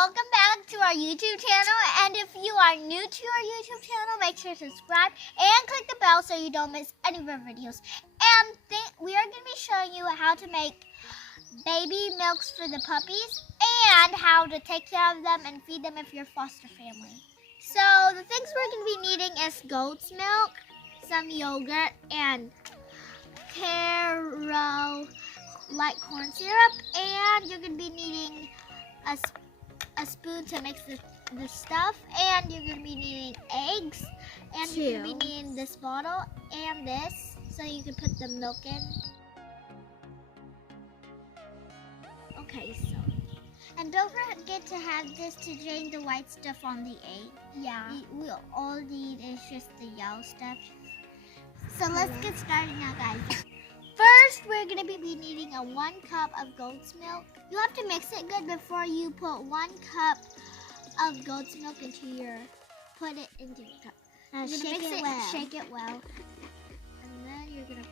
welcome back to our YouTube channel. And if you are new to our YouTube channel, make sure to subscribe and click the bell so you don't miss any of our videos. And we are going to be showing you how to make baby milks for the puppies and how to take care of them and feed them if you're a foster family. So the things we're going to be needing is goat's milk, some yogurt, and Caro light corn syrup, and you're going to be needing a spoon to mix the stuff, and you're going to be needing eggs, and you're going to be needing this bottle and this so you can put the milk in. Okay, so, and don't forget to have this to drain the white stuff on the egg. Yeah. We all need is just the yellow stuff. So let's get started now, guys. First, we're going to be needing 1 cup of goat's milk. You have to mix it good before you put 1 cup of goat's milk put it into your cup. Now shake it well. And then you're going to put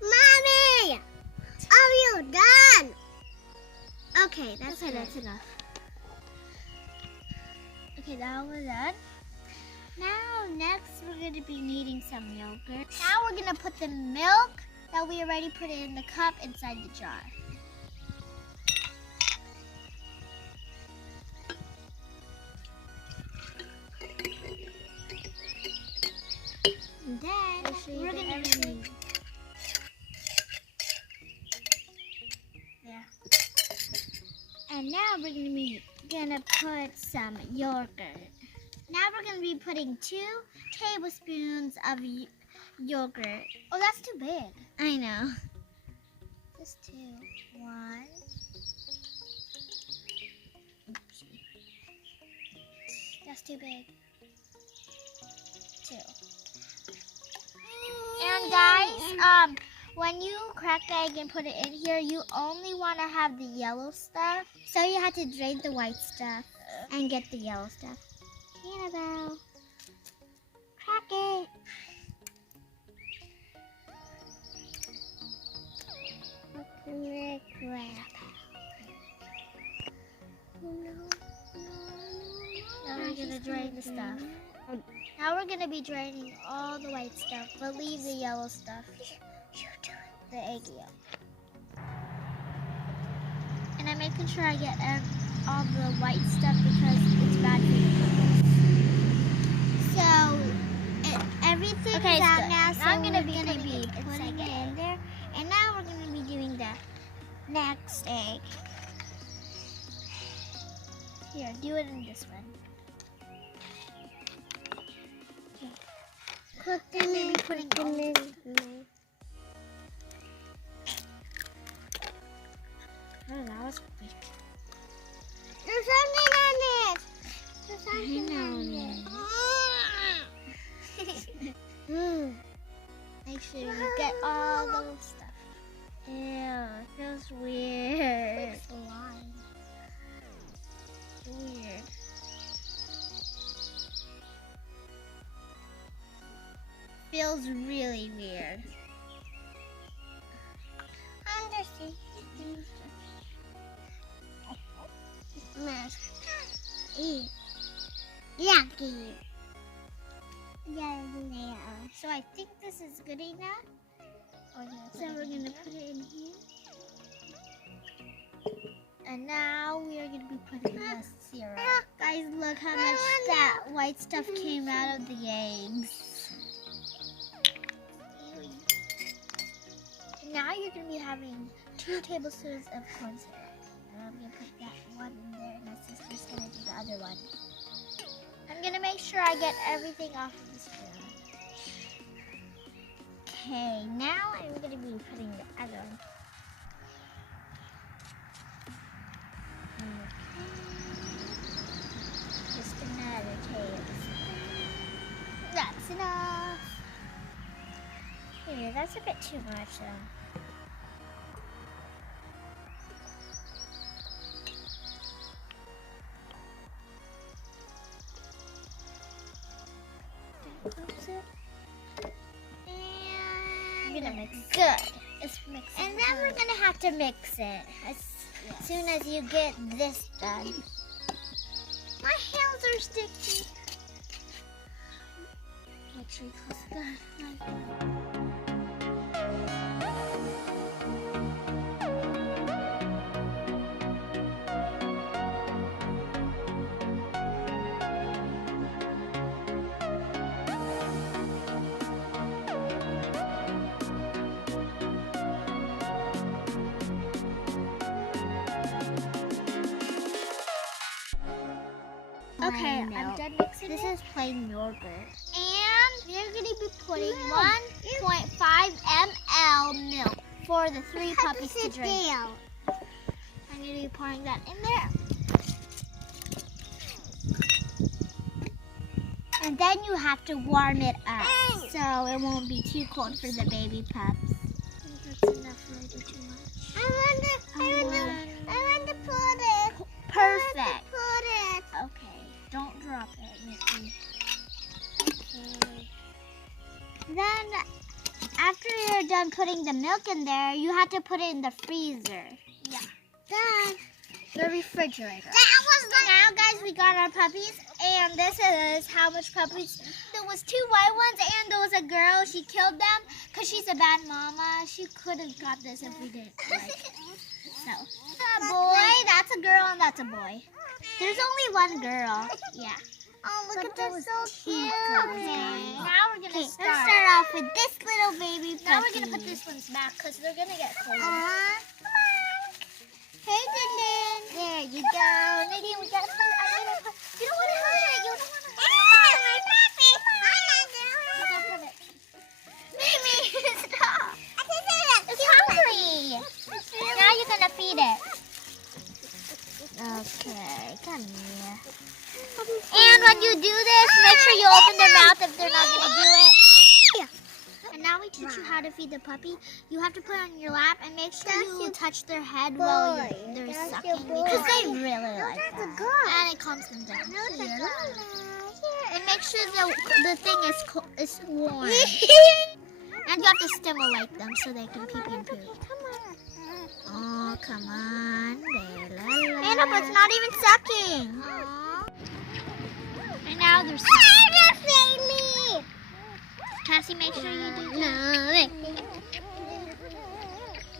Mommy! Are you done? Okay, that's enough. Okay, now we're done. Now, next we're going to be needing some yogurt. Now we're going to put the milk that we already put in the cup inside the jar. And then we're going to be there. And now we're gonna put some yogurt. Now we're gonna be putting 2 tablespoons of yogurt. Oh, that's too big. I know. Just 2. 1. Oops. That's too big. 2. And guys, when you crack the egg and put it in here, you only want to have the yellow stuff. So you have to drain the white stuff and get the yellow stuff. Annabelle, crack it. Now we're going to drain the stuff. Now we're going to be draining all the white stuff, but leave the yellow stuff. The egg yolk. And I'm making sure I get all the white stuff because it's bad for you. So everything is out good. Now, so I'm going to be putting it in there. And now we're going to be doing the next egg. Here, do it in this one. Okay. Put them in. Put them in. Oh, that was quick. There's something on it. There's something on it. Make sure you get all the stuff. Ew, it feels weird. It's slime. Weird. Feels really weird. Understand. Yucky. Yeah. So I think this is good enough. So we're going to put it in here. And now we are going to be putting the syrup. Guys, look how much that white stuff came out of the eggs. Now you're going to be having 2 tablespoons of corn syrup. And I'm going to put that one in there, and my sister's going to do the other one. I'm going to make sure I get everything off of the spoon. Okay, now I'm going to be putting the other one. Okay. Just another tablespoon. That's enough. Here, that's a bit too much though. Oops. good. It's mixing. And then we're gonna have to mix it as soon as you get this done. My hands are sticky. Make sure you close the gun. Okay, I'm done mixing. This is plain yogurt. And we're going to be putting 1.5 ml milk for the 3 puppies to drink. I'm going to be pouring that in there. And then you have to warm it up so it won't be too cold for the baby pups. I think that's enough, maybe too much. I want to put it. Perfect. Put it. Okay, don't drop it, Nikki. Okay. Then, after you're done putting the milk in there, you have to put it in the freezer. Yeah. Done. The refrigerator. That was the... Now, guys, we got our puppies, and this is how much puppies. There was 2 white ones, and there was a girl. She killed them because she's a bad mama. She could have got this if we didn't like it. So, a boy, that's a girl, and that's a boy. There's only one girl. Yeah. Oh, look at that this, was so cute. Okay. Now we're going to start. Let's start off with this little baby puppy. Now we're going to put this ones back because they're going to get cold. Come on. Hey, Dindin. There you go. Nadine, we got to put it. I'm going to put. You don't want to hurt it. You don't want to hurt it. Mimi, stop. It's hungry. Now you're going to feed it. Okay, come here. And when you do this, make sure you open their mouth if they're not going to do it. And now we teach you how to feed the puppy. You have to put it on your lap and make sure you touch their head while they're sucking because they really like that. And it calms them down. And make sure the thing is warm. And you have to stimulate them so they can pee and poo. Oh, come on. Anna, but it's not even sucking. Aww. And now they're sucking. Cassie, make sure you do that.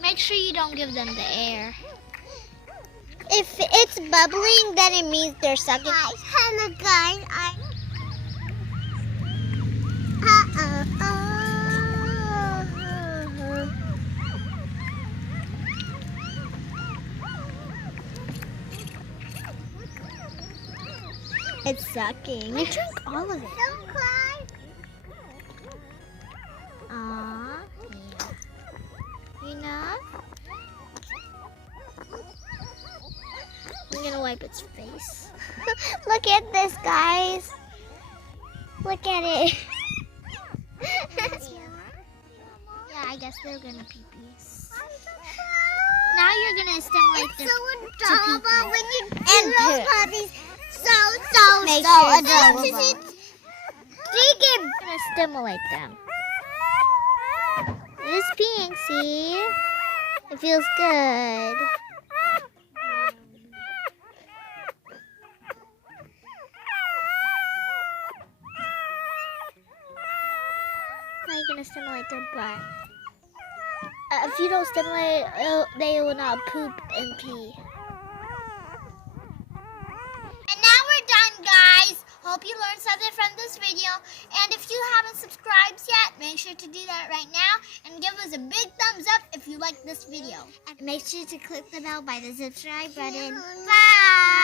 Make sure you don't give them the air. If it's bubbling, then it means they're sucking. Hello, guys. It's sucking. I drank all of it. Don't cry. Aww. Yeah. Enough. I'm gonna wipe its face. Look at this, guys. Look at it. Yeah, I guess they're gonna pee-pees. Now you're gonna stimulate It's their so adorable when you do And those poop. puppies. So adorable. I'm gonna stimulate them. It's peeing, see? It feels good. Now you're gonna stimulate their butt. If you don't stimulate, they will not poop and pee. And now we're done, guys. Hope you learned something from this video. And if you haven't subscribed yet, make sure to do that right now. And give us a big thumbs up if you like this video. And make sure to click the bell by the subscribe button. Bye!